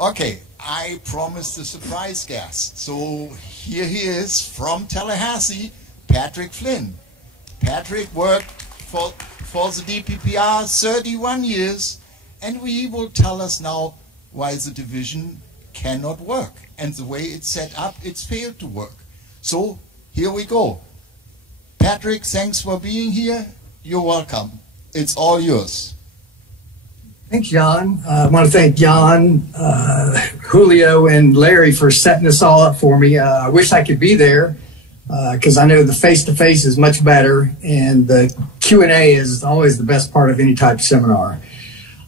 Okay, I promised a surprise guest. So here he is from Tallahassee, Patrick Flynn. Patrick worked for the DBPR 31 years, and he will tell us now why the division cannot work. And the way it's set up, it's failed to work. So here we go. Patrick, thanks for being here. You're welcome. It's all yours. Thanks, Jan. I want to thank Jan, Julio, and Larry for setting this all up for me. I wish I could be there because I know the face-to-face is much better, and the Q&A is always the best part of any type of seminar.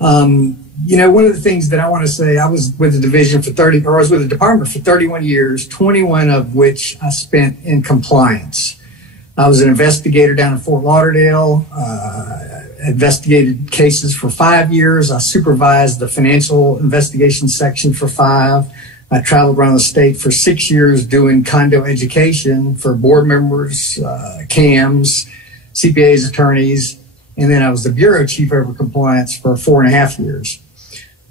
You know, one of the things that I want to say, I was with the division for I was with the department for 31 years, 21 of which I spent in compliance. I was an investigator down in Fort Lauderdale, investigated cases for 5 years. I supervised the financial investigation section for 5. I traveled around the state for 6 years doing condo education for board members, CAMs, CPAs, attorneys, and then I was the bureau chief over compliance for 4.5 years.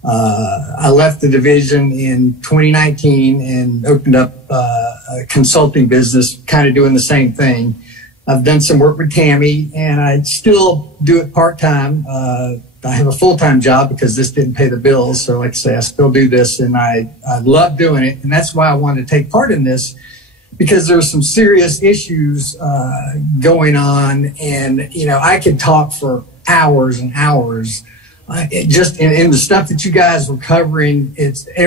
I left the division in 2019 and opened up a consulting business, kind of doing the same thing. I've done some work with Tammy, and I still do it part-time. I have a full-time job because this didn't pay the bills. So like I say, I still do this, and I love doing it. And that's why I wanted to take part in this, because there are some serious issues going on. And, you know, I could talk for hours and hours. Just in the stuff that you guys were covering,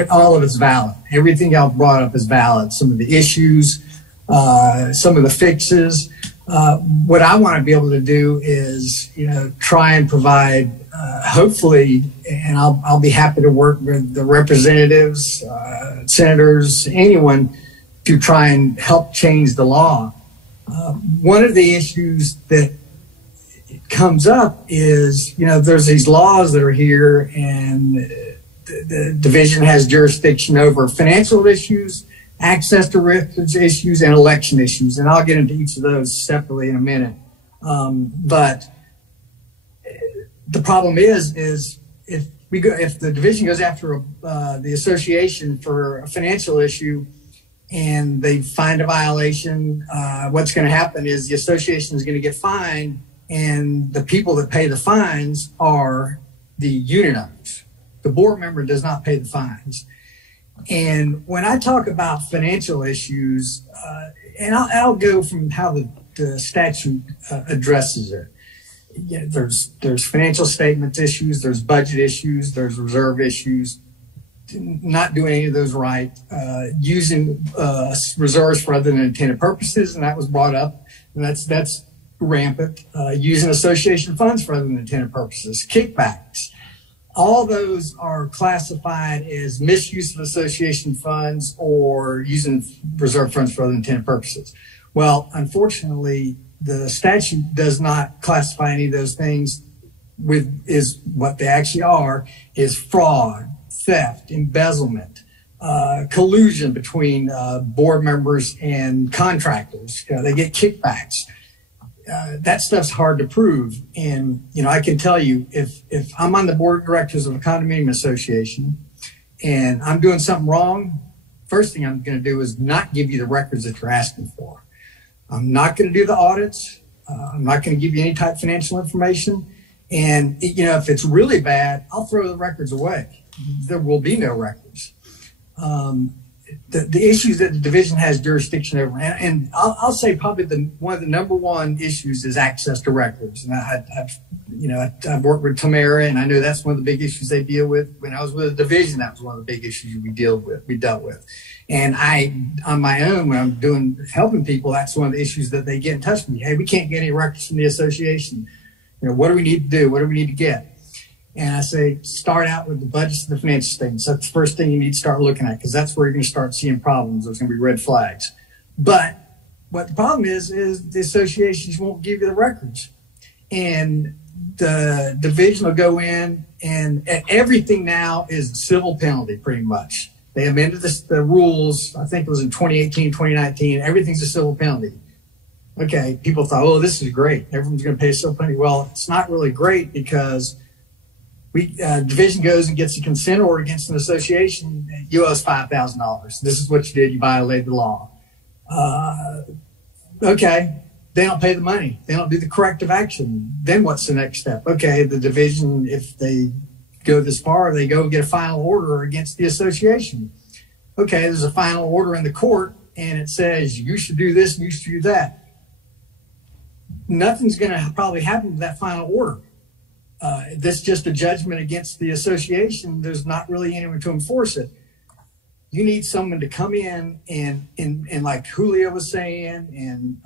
all of it's valid. Everything y'all brought up is valid. Some of the issues, some of the fixes. What I want to be able to do is, you know, try and provide, hopefully, and I'll be happy to work with the representatives, senators, anyone to try and help change the law. One of the issues that comes up is, you know, there's these laws that are here, and the division has jurisdiction over financial issues, access to records issues, and election issues. And I'll get into each of those separately in a minute. But the problem is if the division goes after the association for a financial issue and they find a violation, what's going to happen is the association is going to get fined, and the people that pay the fines are the unit owners. The board member does not pay the fines. And when I talk about financial issues, and I'll go from how the statute addresses it. Yeah, there's financial statements issues, there's budget issues, there's reserve issues, not doing any of those right, using reserves for other than intended purposes, and that was brought up, and that's rampant. Using association funds for other than intended purposes, kickbacks. All those are classified as misuse of association funds or using reserve funds for other intended purposes. Well, unfortunately, the statute does not classify any of those things is what they actually are, is fraud, theft, embezzlement, collusion between board members and contractors. They get kickbacks. That stuff's hard to prove. And, you know, I can tell you, if I'm on the board of directors of a condominium association and I'm doing something wrong, first thing I'm going to do is not give you the records that you're asking for. I'm not going to do the audits. I'm not going to give you any type of financial information. And, you know, if it's really bad, I'll throw the records away. There will be no records. The issues that the division has jurisdiction over, and I'll say probably one of the number one issues is access to records. And I've worked with Tamara, and I know that's one of the big issues they deal with. When I was with the division, that was one of the big issues we dealt with. And on my own, when I'm helping people, that's one of the issues that they get in touch with me. Hey, we can't get any records from the association. You know, what do we need to do? What do we need to get? And I say, start out with the budgets and the financial statements. That's the first thing you need to start looking at, because that's where you're going to start seeing problems. There's going to be red flags. But what the problem is the associations won't give you the records. And the division will go in, and everything now is civil penalty pretty much. They amended the rules, I think it was in 2018, 2019. Everything's a civil penalty. Okay, people thought, oh, this is great. Everyone's going to pay a civil penalty. Well, it's not really great, because Division goes and gets a consent order against an association. You owe us $5,000. This is what you did. You violated the law. Okay. They don't pay the money. They don't do the corrective action. Then what's the next step? Okay, the division, if they go this far, they go get a final order against the association. Okay, there's a final order in the court, and it says you should do this and you should do that. Nothing's going to probably happen to that final order. That's just a judgment against the association. There's not really anyone to enforce it. You need someone to come in and like Julio was saying, and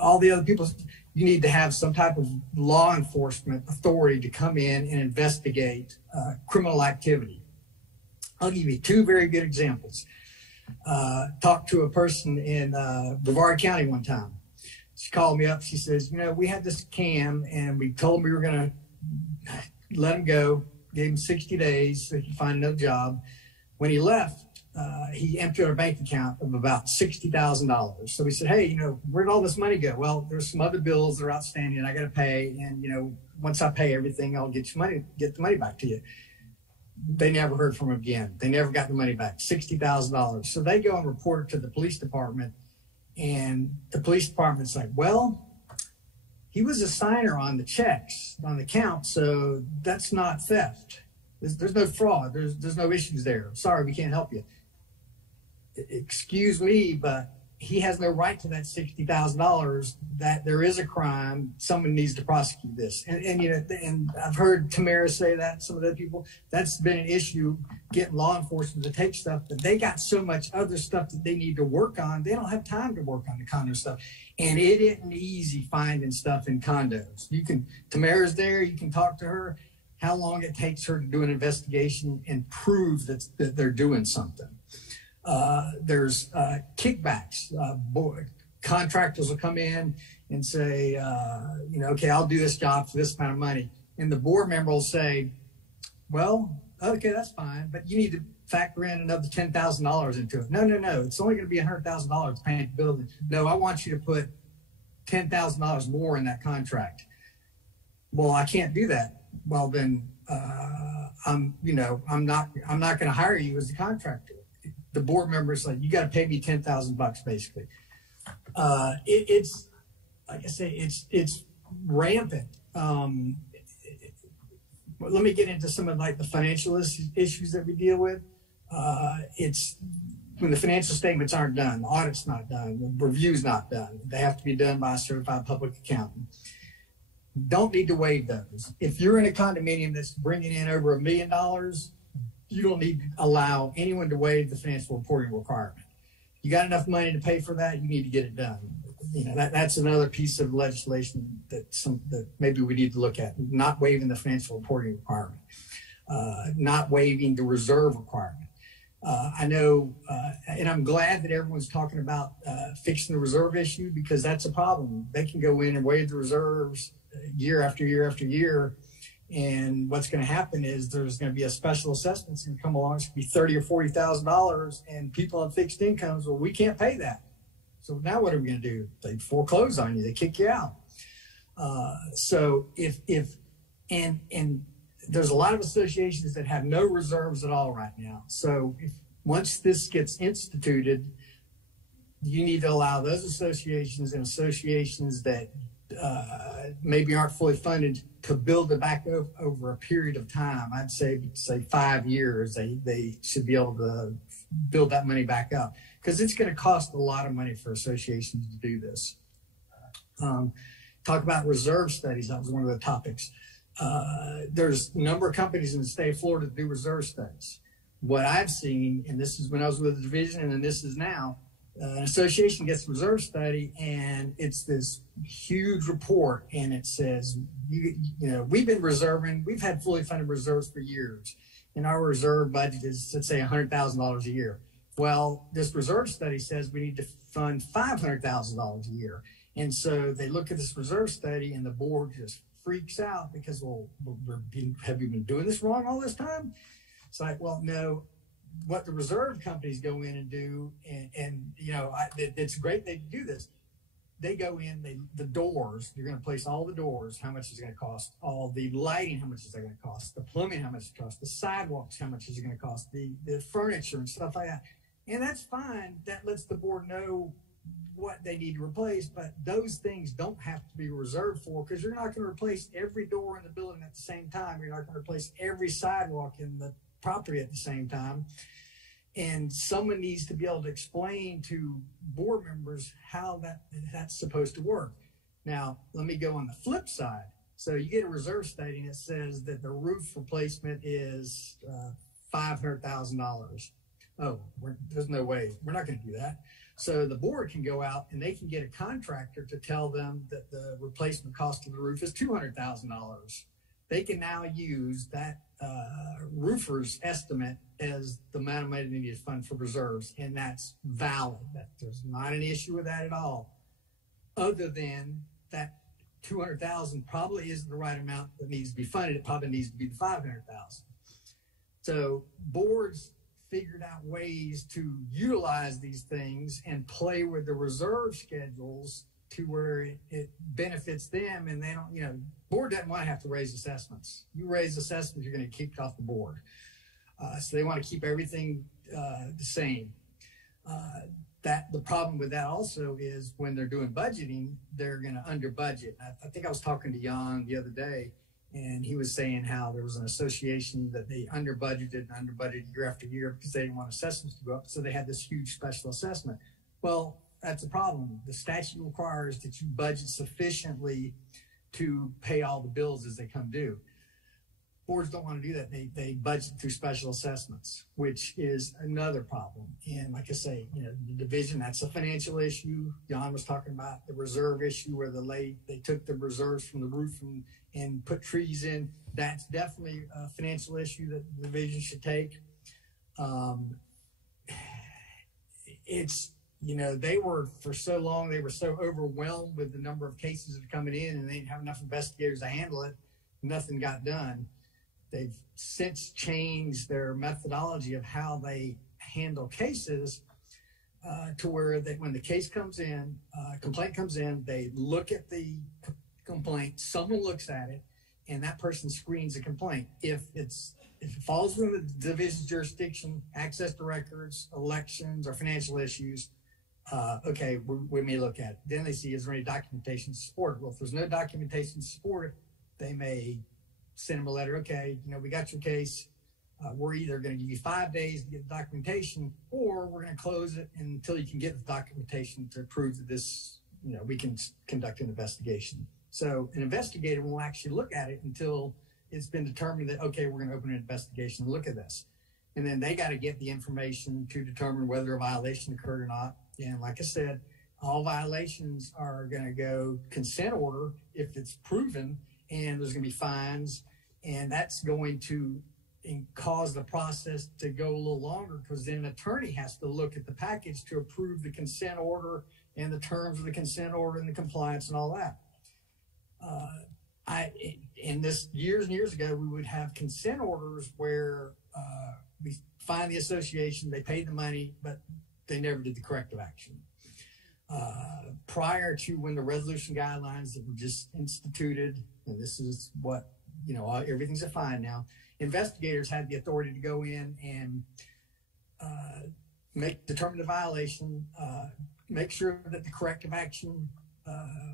all the other people, you need to have some type of law enforcement authority to come in and investigate criminal activity. I'll give you two very good examples. Talked to a person in Brevard County one time. She called me up. She says, we had this cam and we told him we were going to let him go, gave him 60 days so he could find another job. When he left, he emptied our bank account of about $60,000. So we said, hey, where'd all this money go? Well, there's some other bills that are outstanding I got to pay. And, once I pay everything, I'll get the money back to you. They never heard from him again. They never got the money back, $60,000. So they go and report it to the police department. And the police department's like, well, he was a signer on the checks, on the count. So that's not theft. There's no fraud. There's no issues there. Sorry, we can't help you. Excuse me, but he has no right to that $60,000. That there is a crime. Someone needs to prosecute this. And I've heard Tamara say that, some of the people, that's been an issue, getting law enforcement to take stuff, but they got so much other stuff that they need to work on. They don't have time to work on the condo stuff. And it isn't easy finding stuff in condos. Tamara's there, you can talk to her, how long it takes her to do an investigation and prove that they're doing something. There's kickbacks. Contractors will come in and say, okay, I'll do this job for this amount of money. And the board member will say, well, okay, that's fine, but you need to factor in another $10,000 into it. No, it's only going to be $100,000 paying the building. No, I want you to put $10,000 more in that contract. Well, I can't do that. Well, then I'm not going to hire you as a contractor. The board member's like, you got to pay me $10,000 basically. It's like I say, it's rampant. Let me get into some of like the financial issues that we deal with. It's when the financial statements aren't done, the audit's not done, the review's not done. They have to be done by a certified public accountant. Don't need to waive those. If you're in a condominium that's bringing in over $1 million, you don't need to allow anyone to waive the financial reporting requirement. You got enough money to pay for that, you need to get it done. That's another piece of legislation that maybe we need to look at. Not waiving the financial reporting requirement, not waiving the reserve requirement. I know, and I'm glad that everyone's talking about fixing the reserve issue, because that's a problem. They can go in and waive the reserves year after year after year. And what's going to happen is there's going to be a special assessment that's going to come along. It's going to be $30,000 or $40,000, and people on fixed incomes, well, we can't pay that. So now what are we going to do? They foreclose on you. They kick you out. So and there's a lot of associations that have no reserves at all right now. So once this gets instituted, you need to allow those associations and associations that maybe aren't fully funded to build it back over a period of time. I'd say 5 years, they should be able to build that money back up, because it's going to cost a lot of money for associations to do this. Talk about reserve studies. That was one of the topics. There's a number of companies in the state of Florida that do reserve studies. What I've seen, and this is when I was with the division and this is now, an association gets a reserve study, and it's this huge report, and it says, we've been reserving, we've had fully funded reserves for years, and our reserve budget is, let's say, $100,000 a year. Well, this reserve study says we need to fund $500,000 a year. And so they look at this reserve study, and the board just freaks out because, well, have you been doing this wrong all this time? It's like, well, no. What the reserve companies go in and do, and it's great they do this. they go in, the doors, you're going to place all the doors, how much is it going to cost? All the lighting, how much is that going to cost? The plumbing, how much it costs? The sidewalks, how much is it going to cost? The furniture and stuff like that. And that's fine. That lets the board know what they need to replace, but those things don't have to be reserved for, because you're not going to replace every door in the building at the same time. You're not going to replace every sidewalk in the property at the same time. And someone needs to be able to explain to board members how that's supposed to work. Now, let me go on the flip side. So you get a reserve stating that says that the roof replacement is $500,000. Oh, there's no way. We're not going to do that. So the board can go out and they can get a contractor to tell them that the replacement cost of the roof is $200,000. They can now use that roofer's estimate as the amount of money they need to fund for reserves, and that's valid. There's not an issue with that at all, other than that $200,000 probably isn't the right amount that needs to be funded. It probably needs to be the $500,000. So boards figured out ways to utilize these things and play with the reserve schedules to where it benefits them, and they don't, board doesn't want to have to raise assessments. You raise assessments, you're going to get kicked off the board. So they want to keep everything the same. The problem with that also is when they're doing budgeting, they're going to under budget. I think I was talking to Jan the other day, and he was saying how there was an association that they under budgeted year after year because they didn't want assessments to go up. So they had this huge special assessment. Well, that's a problem. The statute requires that you budget sufficiently to pay all the bills as they come due. Boards don't want to do that. They budget through special assessments, which is another problem. And like I say, the division, that's a financial issue. Jan was talking about the reserve issue where they took the reserves from the roof and put trees in. That's definitely a financial issue that the division should take. They were for so long, they were so overwhelmed with the number of cases that are coming in, and they didn't have enough investigators to handle it. Nothing got done. They've since changed their methodology of how they handle cases to where when the case comes in, complaint comes in, they look at the complaint, someone looks at it, and that person screens the complaint. If it falls within the division's jurisdiction, access to records, elections, or financial issues, okay, we may look at it. Then they see, is there any documentation to support it? Well, if there's no documentation to support it, they may send them a letter. Okay, we got your case. We're either going to give you 5 days to get the documentation, or we're going to close it until you can get the documentation to prove that this, we can conduct an investigation. So an investigator won't actually look at it until it's been determined that, okay, we're going to open an investigation and look at this. And then they got to get the information to determine whether a violation occurred or not. And like I said, all violations are going to go consent order if it's proven, and there's going to be fines, and that's going to cause the process to go a little longer, because then an attorney has to look at the package to approve the consent order and the terms of the consent order and the compliance and all that. Years and years ago, we would have consent orders where we find the association, they paid the money, but they never did the corrective action. Prior to when the resolution guidelines that were just instituted, and this is what, everything's fine now, investigators had the authority to go in and determine the violation, make sure that the corrective action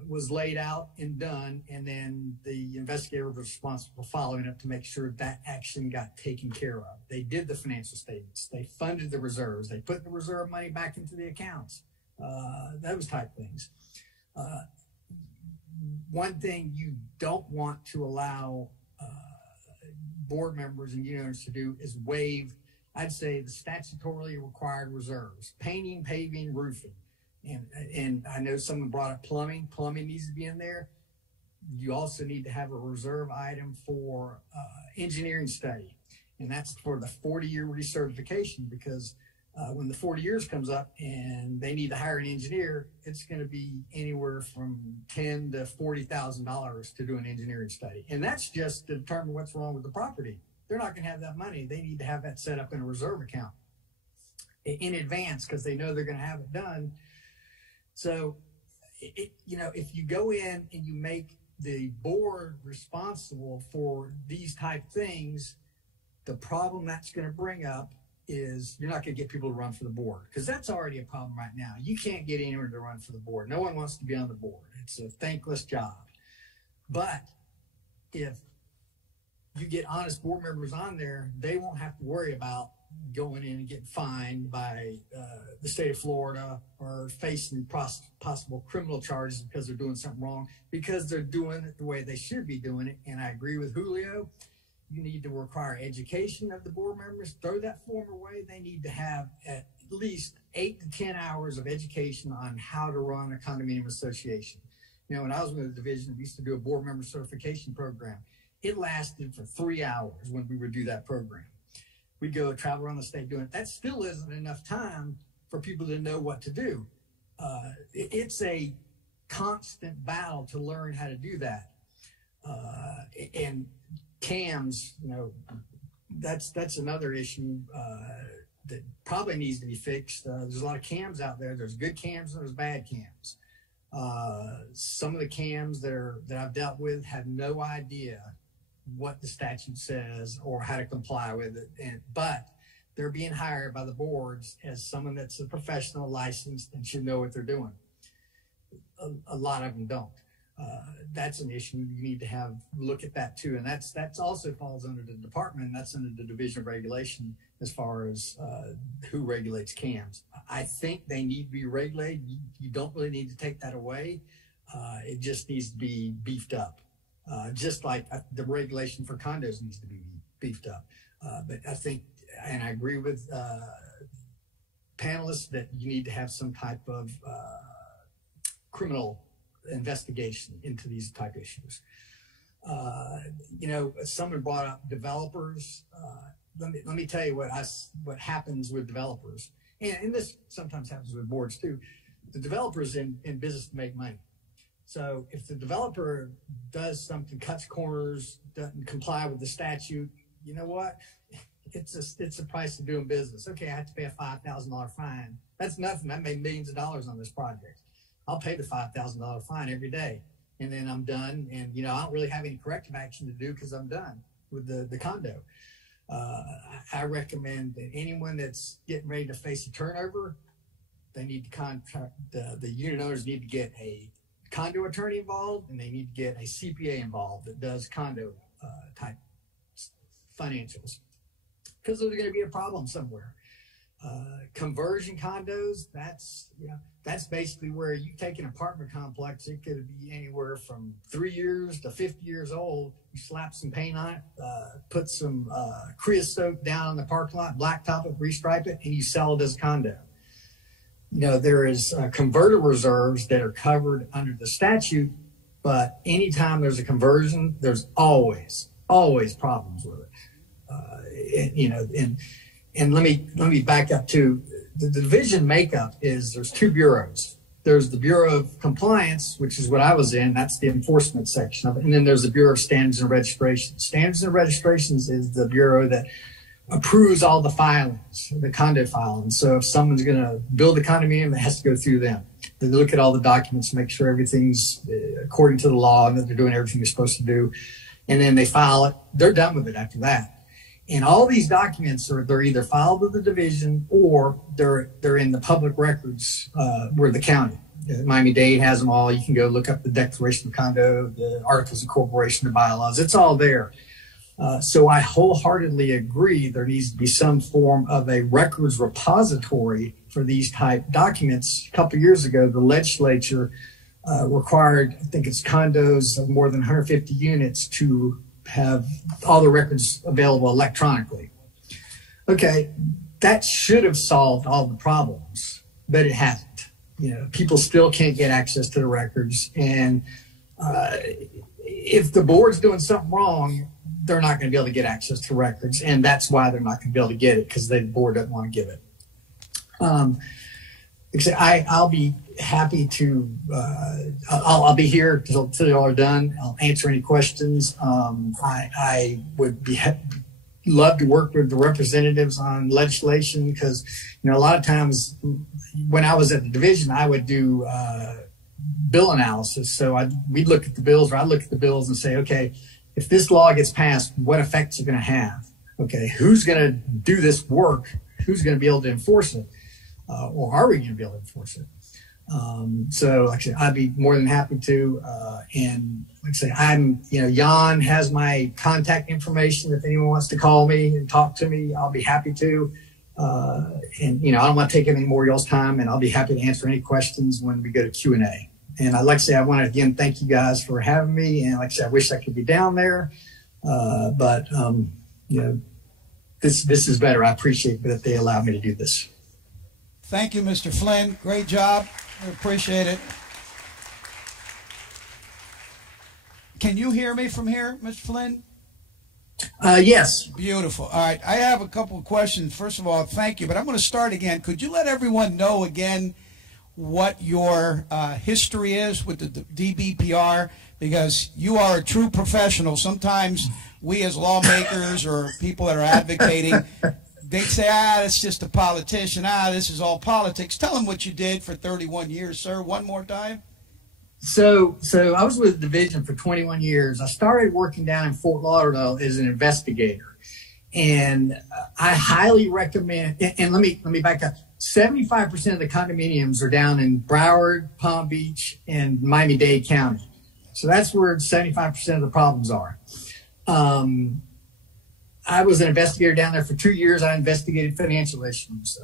was laid out and done, and then the investigator was responsible for following up to make sure that action got taken care of. They did the financial statements. They funded the reserves. They put the reserve money back into the accounts. Those type things. One thing you don't want to allow board members and unit owners to do is waive, I'd say, the statutorily required reserves: painting, paving, roofing. And I know someone brought up plumbing. Plumbing needs to be in there. You also need to have a reserve item for engineering study, and that's for the 40-year recertification, because when the 40 years comes up and they need to hire an engineer, it's going to be anywhere from $10,000 to $40,000 to do an engineering study. And that's just to determine what's wrong with the property. They're not going to have that money. They need to have that set up in a reserve account in advance, because they know they're going to have it done. So if you go in and you make the board responsible for these type things, the problem that's going to bring up is you're not going to get people to run for the board, because that's already a problem right now. You can't get anyone to run for the board. No one wants to be on the board. It's a thankless job. But if you get honest board members on there, they won't have to worry about going in and getting fined by the state of Florida or facing possible criminal charges because they're doing something wrong, because they're doing it the way they should be doing it. And I agree with Julio. You need to require education of the board members. Throw that form away. They need to have at least 8 to 10 hours of education on how to run a condominium association. When I was with the division, we used to do a board member certification program. It lasted for 3 hours when we would do that program. We'd go travel around the state doing it. That still isn't enough time for people to know what to do. It's a constant battle to learn how to do that. And cams, that's another issue that probably needs to be fixed. There's a lot of cams out there. There's good cams and there's bad cams. Some of the cams that I've dealt with have no idea what the statute says or how to comply with it, but they're being hired by the boards as someone that's a professional, licensed, and should know what they're doing. A lot of them don't. That's an issue. You need to look at that too, and that's also falls under the department, and that's under the Division of Regulation as far as who regulates cams. I think they need to be regulated. You don't really need to take that away. It just needs to be beefed up. Just like the regulation for condos needs to be beefed up. But I think, and I agree with panelists, that you need to have some type of criminal investigation into these type issues. Someone brought up developers. Let me tell you what happens with developers, and this sometimes happens with boards too. The developer's in business to make money. So if the developer does something, cuts corners, doesn't comply with the statute, you know what? It's a price of doing business. Okay, I have to pay a $5,000 fine. That's nothing. I made millions of dollars on this project. I'll pay the $5,000 fine every day, and then I'm done. And I don't really have any corrective action to do because I'm done with the condo. I recommend that anyone that's getting ready to face a turnover, they need to contract. The unit owners need to get a condo attorney involved, and they need to get a CPA involved that does condo type financials, because there's going to be a problem somewhere. Conversion condos, that's basically where you take an apartment complex. It could be anywhere from 3 years to 50 years old. You slap some paint on it, put some creosote down on the parking lot, blacktop it, restripe it, and you sell it as a condo. There is converter reserves that are covered under the statute, but anytime there's a conversion, there's always problems with it. And let me back up to the division makeup. There's 2 bureaus. There's the Bureau of Compliance, which is what I was in. That's the enforcement section of it. And then there's the Bureau of Standards and Registrations. Standards and Registrations is the bureau that approves all the filings, the condo filings. So if someone's going to build a condominium, it has to go through them. They look at all the documents, make sure everything's according to the law and that they're doing everything they're supposed to do. And then they file it. They're done with it after that. And all these documents they're either filed with the division or they're in the public records where the county. Miami-Dade has them all. You can go look up the Declaration of Condo, the Articles of Corporation, the bylaws. It's all there. So I wholeheartedly agree there needs to be some form of a records repository for these type documents. A couple of years ago, the legislature required, I think it's condos of more than 150 units, to have all the records available electronically. Okay, that should have solved all the problems, but it hasn't. People still can't get access to the records. And if the board's doing something wrong, they're not going to be able to get access to records, and that's why they're not going to be able to get it, because the board doesn't want to give it. I'll be happy to. I'll be here till y'all are done. I'll answer any questions. I would love to work with the representatives on legislation, because a lot of times when I was at the division, I would do bill analysis. So we'd look at the bills, or I'd look at the bills and say, okay, if this law gets passed, what effects are going to have? Okay, who's going to do this work? Who's going to be able to enforce it? Or are we going to be able to enforce it? So like I said, I'd be more than happy to. And like I say, Jan has my contact information. If anyone wants to call me and talk to me, I'll be happy to. And, I don't want to take any more of y'all's time, and I'll be happy to answer any questions when we go to Q&A. And I'd like to say, I want to again thank you guys for having me. And like I said, I wish I could be down there. But this is better. I appreciate that they allowed me to do this. Thank you, Mr. Flynn. Great job. I appreciate it. Can you hear me from here, Mr. Flynn? Yes. Beautiful. All right. I have a couple of questions. First of all, thank you. But I'm going to start again. Could you let everyone know again what your history is with the DBPR? Because you are a true professional. Sometimes we as lawmakers or people that are advocating, they say, it's just a politician. This is all politics. Tell them what you did for 31 years, sir, one more time. So I was with the division for 21 years. I started working down in Fort Lauderdale as an investigator. And I highly recommend, and let me back up. 75% of the condominiums are down in Broward, Palm Beach, and Miami-Dade County. So that's where 75% of the problems are. I was an investigator down there for 2 years. I investigated financial issues,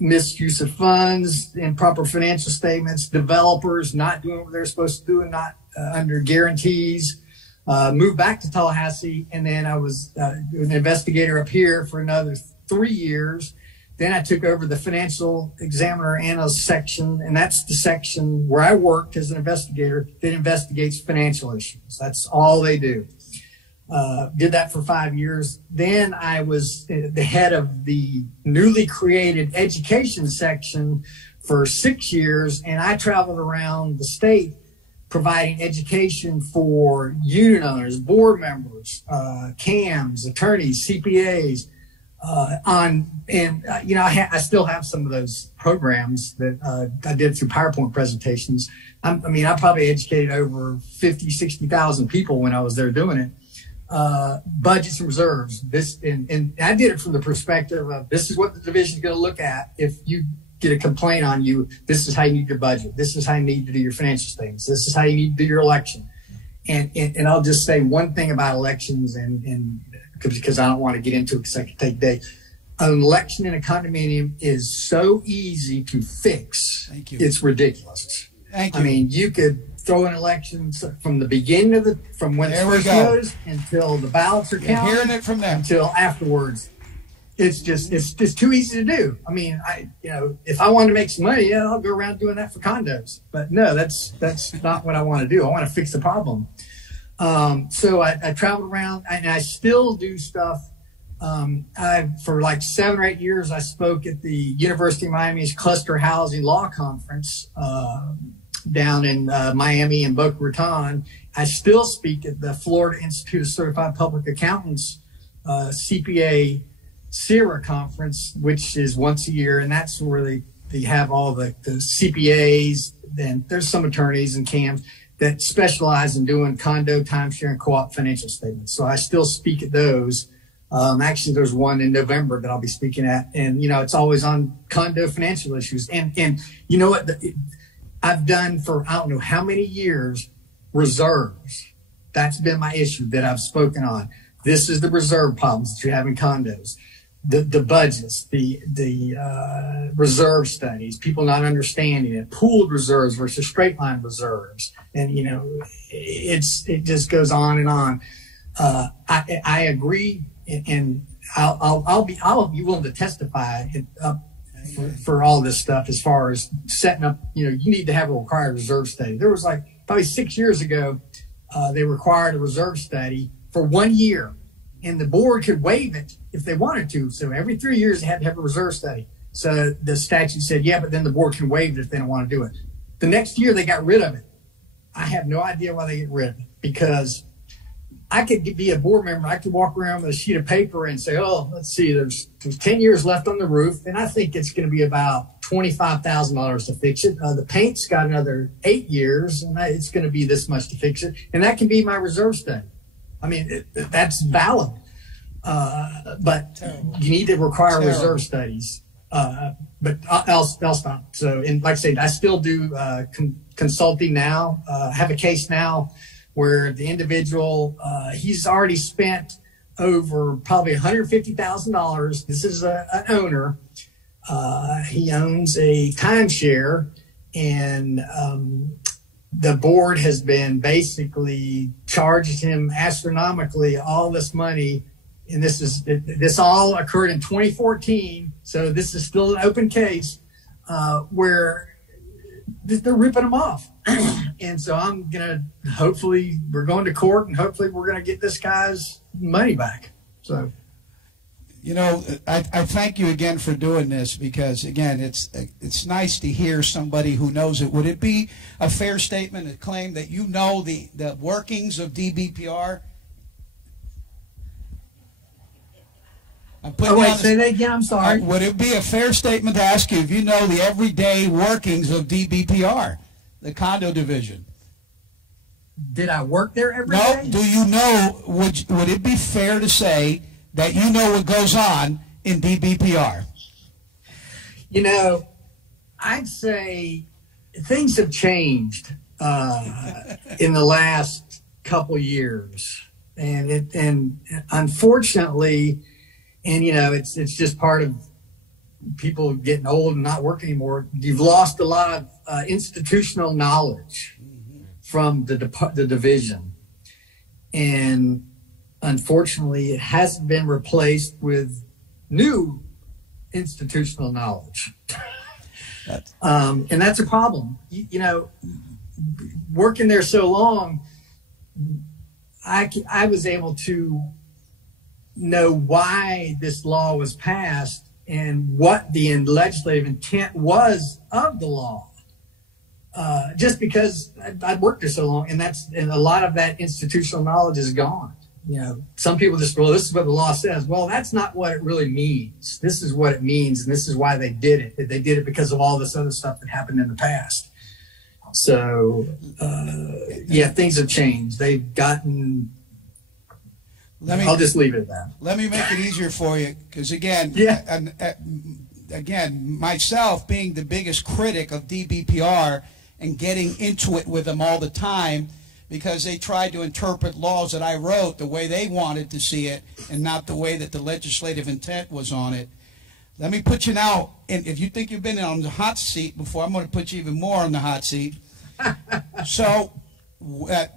misuse of funds, improper financial statements, developers not doing what they're supposed to do and not under guarantees. Moved back to Tallahassee, and then I was an investigator up here for another 3 years. Then I took over the financial examiner analyst section, and that's the section where I worked as an investigator that investigates financial issues. That's all they do. Did that for 5 years. Then I was the head of the newly created education section for 6 years, and I traveled around the state providing education for unit owners, board members, CAMs, attorneys, CPAs, I still have some of those programs that I did through PowerPoint presentations. I probably educated over 50, 60,000 people when I was there doing it. Budgets and reserves. And I did it from the perspective of, this is what the division is going to look at. If you get a complaint on you, this is how you need your budget. This is how you need to do your financial statements. This is how you need to do your election. And I'll just say one thing about elections, and because I don't want to get into it because I could take days. An election in a condominium is so easy to fix. Thank you. It's ridiculous. Thank you. You could throw an election from the beginning from when it first goes until the ballots are counted. Hearing it from them until afterwards. It's just too easy to do. If I wanted to make some money, I'll go around doing that for condos. But no, that's not what I want to do. I want to fix the problem. So I traveled around, and I still do stuff. For like 7 or 8 years, I spoke at the University of Miami's Cluster Housing Law Conference down in Miami and Boca Raton. I still speak at the Florida Institute of Certified Public Accountants CPA CIRA conference, which is once a year, and that's where they have all the CPAs. Then there's some attorneys and CAMs that specialize in doing condo, timeshare, and co-op financial statements. So I still speak at those. Actually, there's one in November that I'll be speaking at, and it's always on condo financial issues. And you know what? I've done for I don't know how many years reserves. That's been my issue that I've spoken on. This is the reserve problems that you have in condos. The budgets, the reserve studies, people not understanding it, pooled reserves versus straight line reserves, and it just goes on and on. I agree, and I'll be willing to testify for all this stuff as far as setting up. You need to have a required reserve study. There was probably 6 years ago, they required a reserve study for 1 year. And the board could waive it if they wanted to. So every 3 years, they had to have a reserve study. So the statute said, yeah, but then the board can waive it if they don't want to do it. The next year, they got rid of it. I have no idea why they get rid of it, because I could be a board member. I could walk around with a sheet of paper and say, oh, let's see, there's 10 years left on the roof, and I think it's going to be about $25,000 to fix it. The paint's got another 8 years, and it's going to be this much to fix it. And that can be my reserve study. I mean, that's valid. But you need to require reserve studies. But I'll stop. So, and like I said, I still do consulting now. I have a case now where the individual, he's already spent over probably $150,000. This is an owner. He owns a timeshare, and the board has been basically charged him astronomically all this money. And this all occurred in 2014. So this is still an open case where they're ripping him off. And so I'm going to, hopefully we're going to court, and hopefully we're going to get this guy's money back. So, you know, I thank you again for doing this, because again, it's nice to hear somebody who knows it. Would it be a fair statement to claim that you know the workings of DBPR? Say that again. I'm sorry. Would it be a fair statement to ask you if you know the everyday workings of DBPR, the condo division? Did I work there every day? No. Do you know? Would it be fair to say that you know what goes on in DBPR? You know, I'd say things have changed in the last couple years, and unfortunately. And, you know, it's just part of people getting old and not working anymore. You've lost a lot of institutional knowledge from the division. And unfortunately, it hasn't been replaced with new institutional knowledge. And that's a problem. You know, working there so long, I was able to know why this law was passed and what the legislative intent was of the law. Just because I'd worked there so long, and a lot of that institutional knowledge is gone. You know, some people just, well, this is what the law says. Well, that's not what it really means. This is what it means, and this is why they did it. They did it because of all this other stuff that happened in the past. So, yeah, things have changed. They've gotten. I'll just leave it at that. Let me make it easier for you, because again, again, myself being the biggest critic of DBPR and getting into it with them all the time, because they tried to interpret laws that I wrote the way they wanted to see it and not the way that the legislative intent was on it. Let me put you now, and if you think you've been on the hot seat before, I'm going to put you even more on the hot seat. So,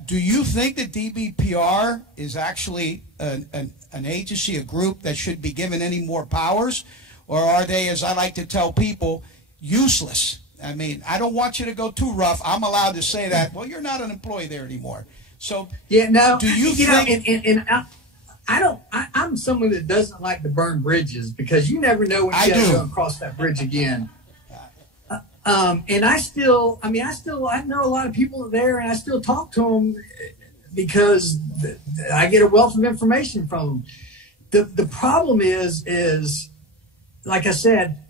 do you think that DBPR is actually an agency, a group that should be given any more powers? Or are they, as I like to tell people, useless? I mean, I don't want you to go too rough. I'm allowed to say that. Well, you're not an employee there anymore. So, yeah, no. Do you think? I'm someone that doesn't like to burn bridges, because you never know when you're going to go across that bridge again. And I know a lot of people there, and I still talk to them because I get a wealth of information from them. The problem is, like I said,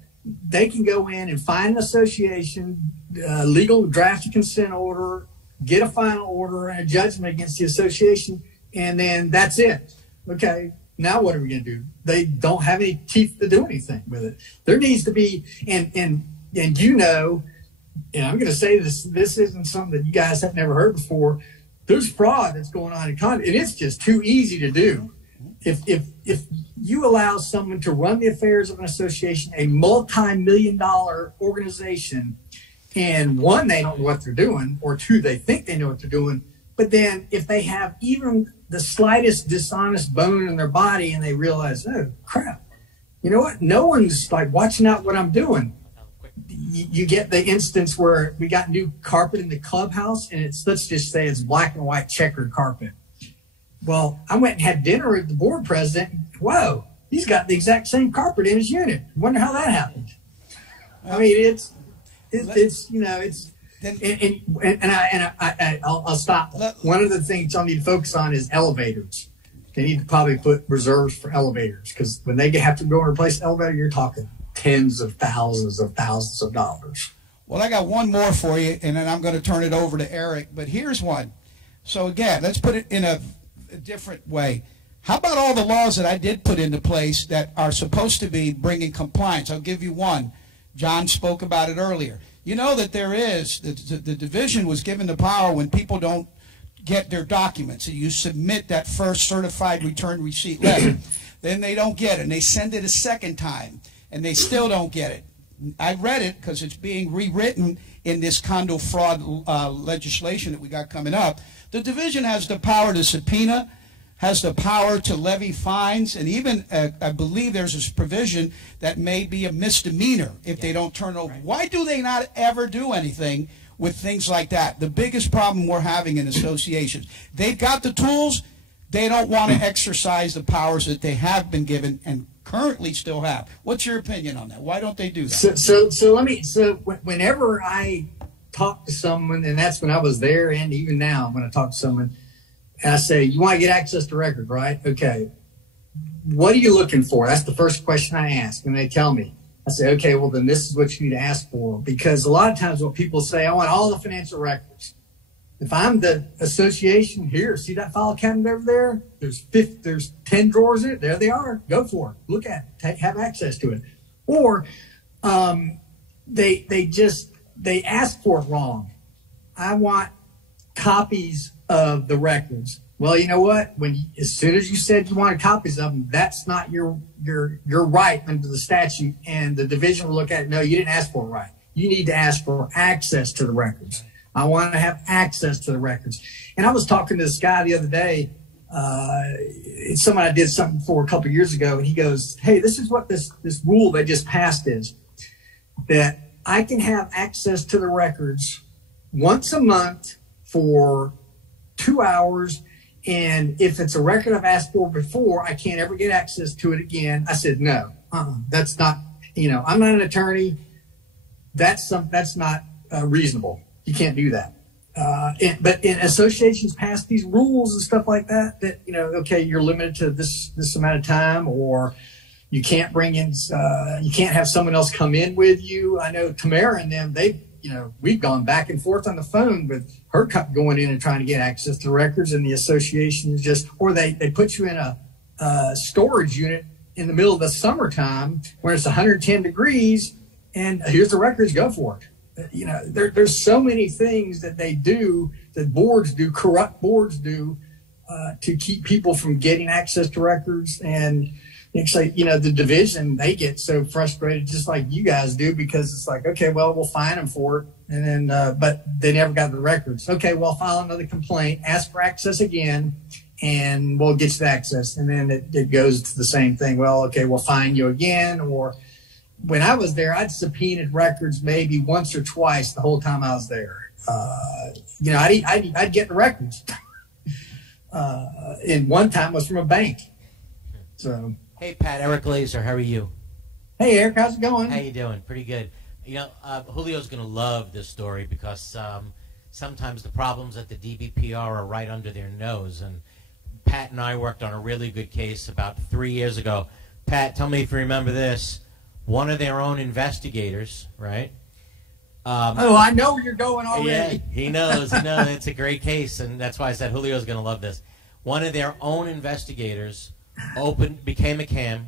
they can go in and find an association, legal draft a consent order, get a final order and a judgment against the association, and then that's it. Okay, now what are we going to do? They don't have any teeth to do anything with it. There needs to be, and you know, and I'm going to say this isn't something that you guys have never heard before. There's fraud that's going on in condo, and it's just too easy to do. If you allow someone to run the affairs of an association, a multi-million-dollar organization, and one, they don't know what they're doing, or two, they think they know what they're doing, but then if they have even the slightest dishonest bone in their body and they realize, oh, crap, you know what? No one's like watching out what I'm doing. You get the instance where we got new carpet in the clubhouse, and let's just say it's black and white checkered carpet. Well, I went and had dinner with the board president. Whoa, he's got the exact same carpet in his unit. Wonder how that happened. I mean, I'll stop. One of the things y'all need to focus on is elevators. They need to probably put reserves for elevators, because when they have to go and replace an elevator, you're talking tens of thousands of dollars. Well, I got one more for you, and then I'm going to turn it over to Eric. But here's one. So again, let's put it in a different way. How about all the laws that I did put into place that are supposed to be bringing compliance? I'll give you one. John spoke about it earlier. You know that there is, the division was given the power when people don't get their documents, and you submit that first certified return receipt letter. Then they don't get it, and they send it a second time, and they still don't get it. I read it because it's being rewritten in this condo fraud legislation that we got coming up. The division has the power to subpoena, has the power to levy fines, and even I believe there's this provision that may be a misdemeanor if they don't turn over. Why do they not ever do anything with things like that? The biggest problem we're having in associations, they've got the tools, they don't want to exercise the powers that they have been given and currently still have. What's your opinion on that? Why don't they do that? So whenever I talk to someone, and that's when I was there, and even now when I talk to someone, and I say, you want to get access to records, right? Okay. What are you looking for? That's the first question I ask. And they tell me. I say, okay, well, then this is what you need to ask for. Because a lot of times what people say, I want all the financial records. If I'm the association, here, see that file cabinet over there? There's 10 drawers in it. There they are. Go for it. Look at it. Have access to it. Or they ask for it wrong. I want copies of the records. Well, you know what? As soon as you said you wanted copies of them, that's not your right under the statute, and the division will look at it. No, you didn't ask for it right. You need to ask for access to the records. I want to have access to the records. And I was talking to this guy the other day. It's someone I did something for a couple of years ago, and he goes, "Hey, this is what this rule they just passed is, that I can have access to the records once a month for 2 hours, and if it's a record I've asked for before, I can't ever get access to it again." I said, no, that's not, I'm not an attorney. That's not reasonable. You can't do that. But in associations pass these rules and stuff like that, okay, you're limited to this amount of time, or you can't bring in, you can't have someone else come in with you. I know Tamara and them, we've gone back and forth on the phone with her going in and trying to get access to records, and the association is or they put you in a storage unit in the middle of the summertime where it's 110 degrees, and here's the records, go for it. There's so many things that they do, that boards do, corrupt boards do, to keep people from getting access to records. And it's like, the division, they get so frustrated, just like you guys do, because it's like, okay, well, we'll fine them for it. And then, but they never got the records. Okay, well, file another complaint, ask for access again, and we'll get you the access. And then it goes to the same thing. Well, okay, we'll fine you again. Or when I was there, I'd subpoenaed records maybe once or twice the whole time I was there. I'd get the records. And one time was from a bank. So. Hey, Pat, Eric Glazer, how are you? Hey, Eric, how's it going? How you doing? Pretty good. Julio's going to love this story because sometimes the problems at the DBPR are right under their nose. And Pat and I worked on a really good case about 3 years ago. Pat, tell me if you remember this. One of their own investigators, right? I know where you're going already. Yeah, he knows. It's a great case, and that's why I said Julio's going to love this. One of their own investigators became a CAM,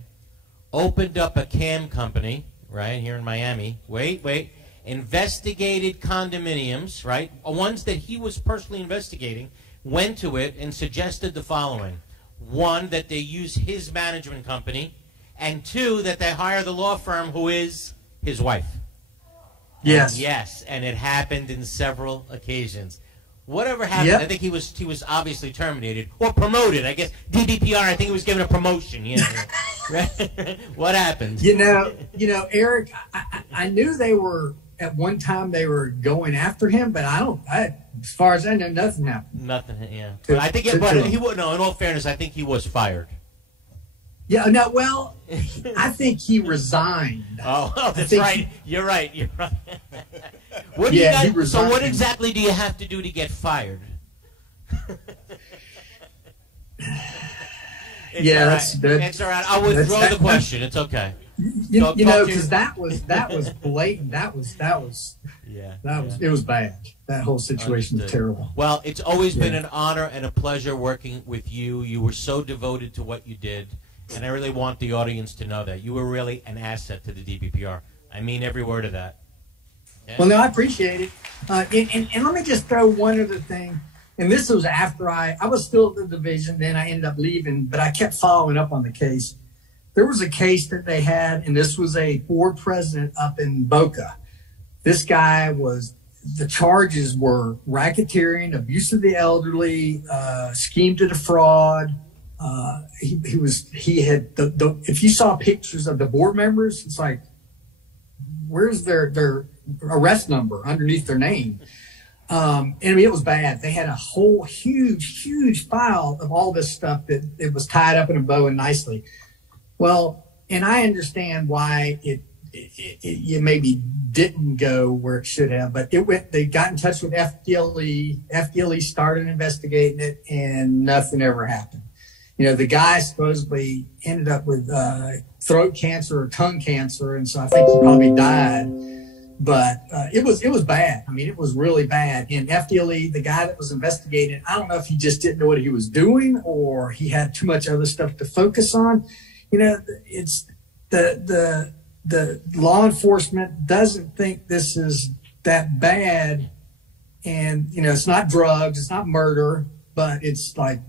opened up a CAM company, right, here in Miami. Wait. Investigated condominiums, right, ones that he was personally investigating, went to it and suggested the following. One, that they use his management company, and two, that they hire the law firm who is his wife. Yes. Yes, and it happened in several occasions. Whatever happened, yep. I think he was obviously terminated or promoted. I guess DBPR, I think he was given a promotion. What happened? Eric, I knew they were at one time they were going after him, but as far as I know, nothing happened. Nothing, yeah. But I think he would. No, in all fairness, I think he was fired. Yeah, no, well, I think he resigned. Oh, that's right. You're right. What do you guys, so what exactly do you have to do to get fired? It's all right. I'll withdraw the question. It's okay. You know, because that was blatant. That was Yeah. it was bad. That whole situation was terrible. Well, it's always been an honor and a pleasure working with you. You were so devoted to what you did, and I really want the audience to know that you were really an asset to the DBPR. I mean every word of that. Yeah. Well, no, I appreciate it. And let me just throw one other thing. And this was after I was still at the division. Then I ended up leaving, but I kept following up on the case. There was a case that they had, and this was a board president up in Boca. This guy the charges were racketeering, abuse of the elderly, scheme to defraud. He had if you saw pictures of the board members, it's like, where's their arrest number underneath their name? And I mean, it was bad. They had a whole huge file of all this stuff that it was tied up in a bow and nicely. Well, and I understand why it maybe didn't go where it should have, but it went. They got in touch with FDLE. FDLE started investigating it, and nothing ever happened. You know, the guy supposedly ended up with throat cancer or tongue cancer, and so I think he probably died. But it was bad. I mean, it was really bad. And FDLE, the guy that was investigating, I don't know if he just didn't know what he was doing or he had too much other stuff to focus on. You know, it's the law enforcement doesn't think this is that bad. And, you know, it's not drugs, it's not murder, but it's like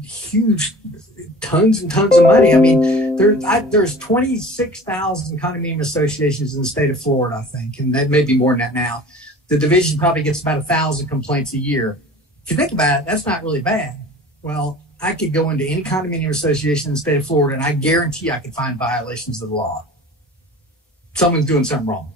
huge, tons and tons of money. I mean, there's 26,000 condominium associations in the state of Florida, I think, and that may be more than that now. The division probably gets about 1,000 complaints a year. If you think about it, that's not really bad. Well, I could go into any condominium association in the state of Florida, and I guarantee I could find violations of the law. Someone's doing something wrong.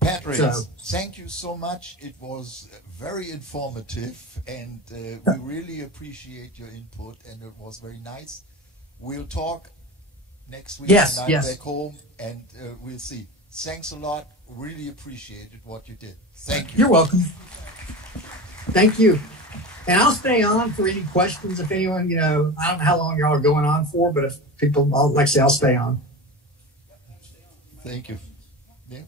Patrick, thank you so much. It was very informative, and we really appreciate your input, and it was very nice. We'll talk next week when I'm back home, and we'll see. Thanks a lot. Really appreciated what you did. Thank you. You're welcome. Thank you. And I'll stay on for any questions if anyone, you know, I don't know how long y'all are going on for, but if people, like I say, I'll stay on. Thank you. Yeah.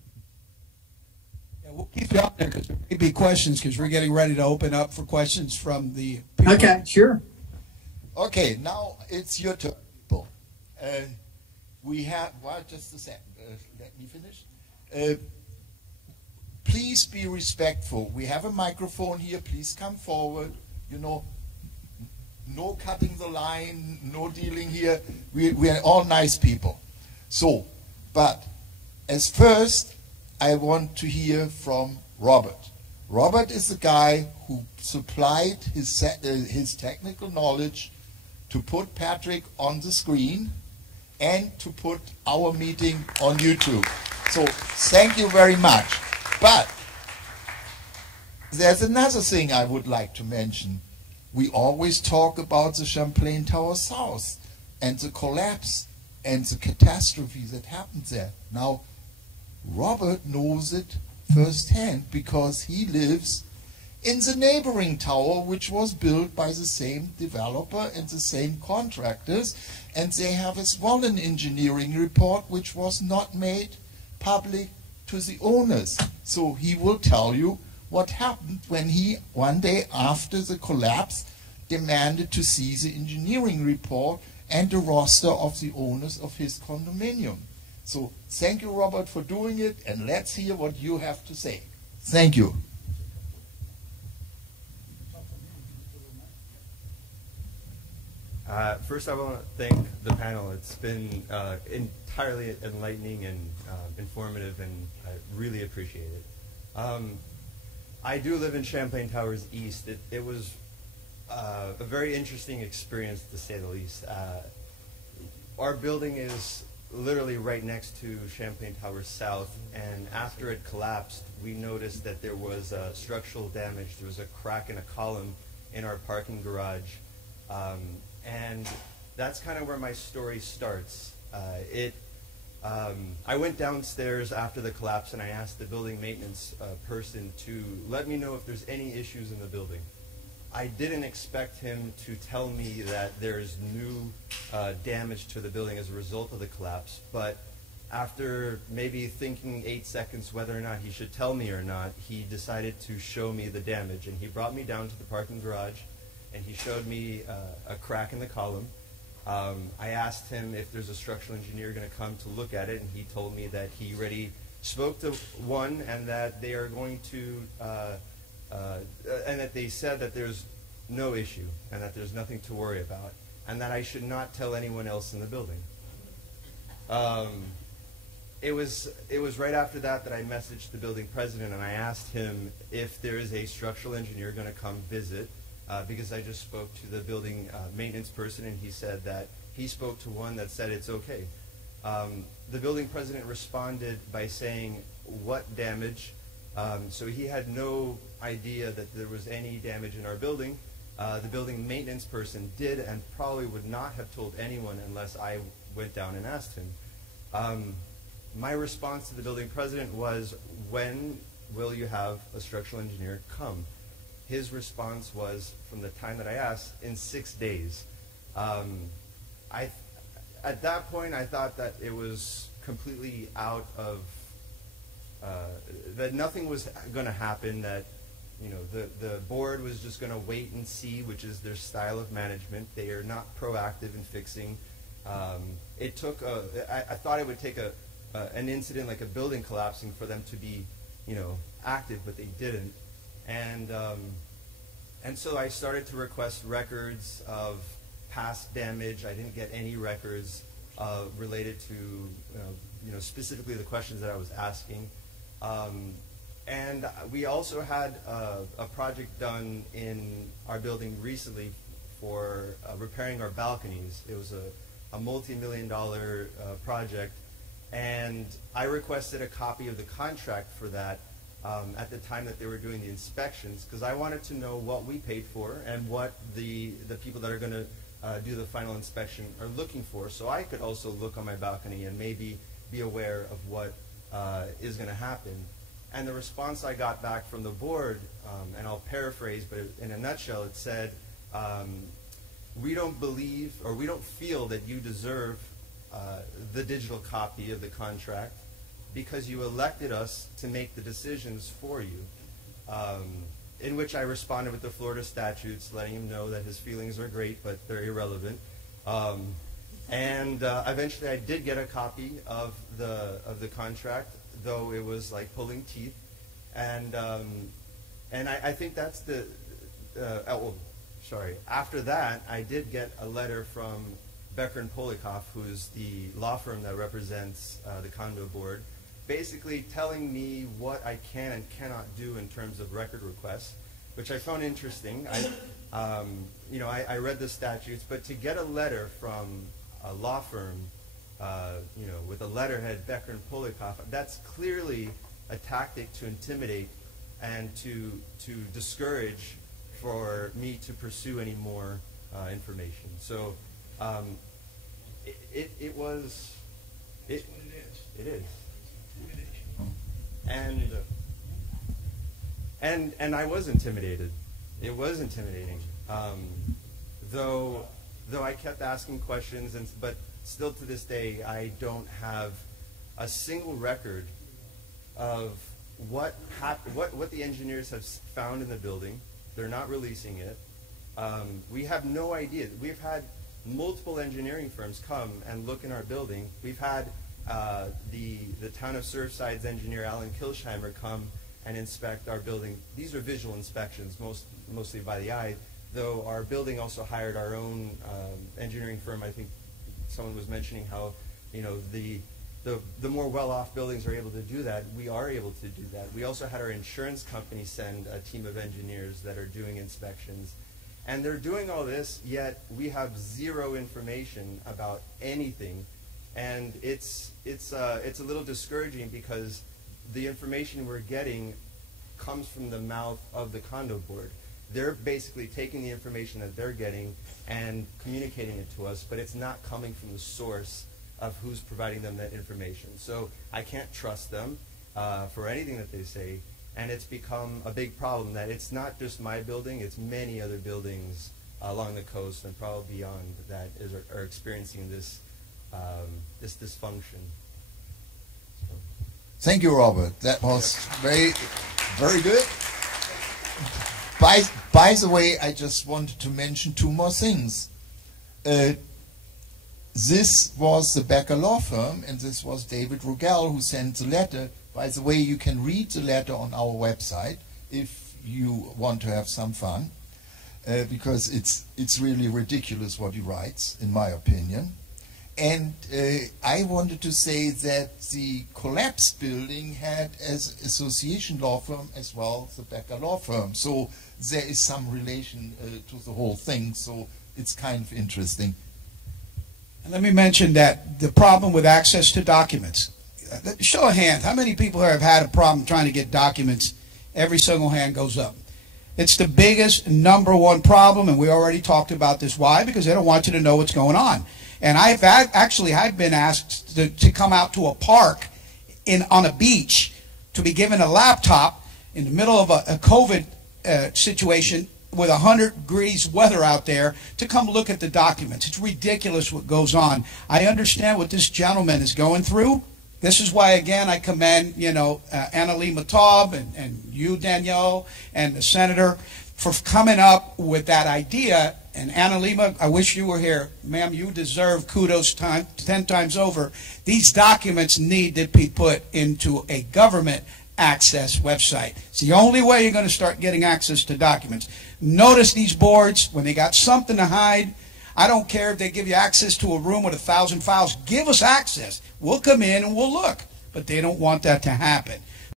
We'll keep you out there because there may be questions because we're getting ready to open up for questions from the people. Okay, sure. Okay, now it's your turn, people. We have, well, just a second. Let me finish. Please be respectful. We have a microphone here. Please come forward. You know, no cutting the line, no dealing here. We are all nice people. So, but as first, I want to hear from Robert. Robert is the guy who supplied his technical knowledge to put Patrick on the screen and to put our meeting on YouTube. So thank you very much. But there's another thing I would like to mention. We always talk about the Champlain Tower South and the collapse and the catastrophe that happened there. Now, Robert knows it firsthand because he lives in the neighboring tower, which was built by the same developer and the same contractors, and they have as well an engineering report which was not made public to the owners. So he will tell you what happened when he, one day after the collapse, demanded to see the engineering report and the roster of the owners of his condominium. So thank you, Robert, for doing it, and let's hear what you have to say. Thank you. First, I want to thank the panel. It's been entirely enlightening and informative, and I really appreciate it. I do live in Champlain Towers East. It was a very interesting experience, to say the least. Our building is literally right next to Champlain Towers South, and after it collapsed, we noticed that there was structural damage. There was a crack in a column in our parking garage. And that's kind of where my story starts. I went downstairs after the collapse and I asked the building maintenance person to let me know if there's any issues in the building. I didn't expect him to tell me that there's new damage to the building as a result of the collapse, but after maybe thinking 8 seconds whether or not he should tell me or not, he decided to show me the damage, and he brought me down to the parking garage, and he showed me a crack in the column. I asked him if there's a structural engineer going to come to look at it, and he told me that he already spoke to one, and that they are going to and that they said that there's no issue and that there's nothing to worry about, and that I should not tell anyone else in the building. It was right after that that I messaged the building president, and I asked him if there is a structural engineer going to come visit, because I just spoke to the building maintenance person, and he said that he spoke to one that said it's okay. The building president responded by saying, "What damage?" So he had no idea that there was any damage in our building. The building maintenance person did, and probably would not have told anyone unless I went down and asked him. My response to the building president was, "When will you have a structural engineer come?" His response was, from the time that I asked, in 6 days. At that point, I thought that it was completely out of, that nothing was going to happen, that the board was just going to wait and see, which is their style of management. They are not proactive in fixing. It took I thought it would take an incident like a building collapsing for them to be, active, but they didn't. And so I started to request records of past damage. I didn't get any records related to, specifically the questions that I was asking. And we also had a project done in our building recently for repairing our balconies. It was a multi-million-dollar project, and I requested a copy of the contract for that at the time that they were doing the inspections, because I wanted to know what we paid for and what the people that are going to do the final inspection are looking for, so I could also look on my balcony and maybe be aware of what is going to happen. And the response I got back from the board, and I'll paraphrase, but in a nutshell, it said, "We don't believe, or we don't feel that you deserve the digital copy of the contract because you elected us to make the decisions for you." In which I responded with the Florida statutes, letting him know that his feelings are great, but they're irrelevant. And eventually I did get a copy of the contract, though it was like pulling teeth. And I think that's after that, I did get a letter from Becker and Polikoff, who's the law firm that represents the condo board, basically telling me what I can and cannot do in terms of record requests, which I found interesting. I read the statutes, but to get a letter from a law firm, with a letterhead Becker and Polikoff, that's clearly a tactic to intimidate and to discourage for me to pursue any more information. So it was. It is. And I was intimidated. It was intimidating. Though I kept asking questions, but still to this day, I don't have a single record of what the engineers have found in the building. They're not releasing it. We have no idea. We've had multiple engineering firms come and look in our building. We've had the town of Surfside's engineer, Alan Kilsheimer, come and inspect our building. These are visual inspections, mostly by the eye, though our building also hired our own engineering firm. I think someone was mentioning how, the more well-off buildings are able to do that. We are able to do that. We also had our insurance company send a team of engineers that are doing inspections. And they're doing all this, yet we have zero information about anything. And it's a little discouraging because the information we're getting comes from the mouth of the condo board. They're basically taking the information that they're getting and communicating it to us, but it's not coming from the source of who's providing them that information. So I can't trust them for anything that they say. And it's become a big problem that it's not just my building, it's many other buildings along the coast and probably beyond that are experiencing this, this dysfunction. So. Thank you, Robert. That was very good. By the way, I just wanted to mention two more things. This was the Becker law firm, and this was David Rugel who sent the letter. By the way, you can read the letter on our website if you want to have some fun, because it's really ridiculous what he writes, in my opinion. And I wanted to say that the collapsed building had as association law firm as well the Becker law firm. So there is some relation to the whole thing. So it's kind of interesting. And let me mention that the problem with access to documents. Show of hands, how many people have had a problem trying to get documents? Every single hand goes up. It's the biggest, #1 problem, and we already talked about this. Why? Because they don't want you to know what's going on. And I've been asked to come out to a park on a beach to be given a laptop in the middle of a COVID situation with 100 degrees weather out there to come look at the documents. It's ridiculous what goes on. I understand what this gentleman is going through. This is why, again, I commend, Annalee Mataub and you, Danielle, and the senator for coming up with that idea. And Annalema, I wish you were here. Ma'am, you deserve kudos 10 times over. These documents need to be put into a government access website. It's the only way you're going to start getting access to documents. Notice these boards, when they got something to hide, I don't care if they give you access to a room with 1,000 files. Give us access. We'll come in and we'll look. But they don't want that to happen.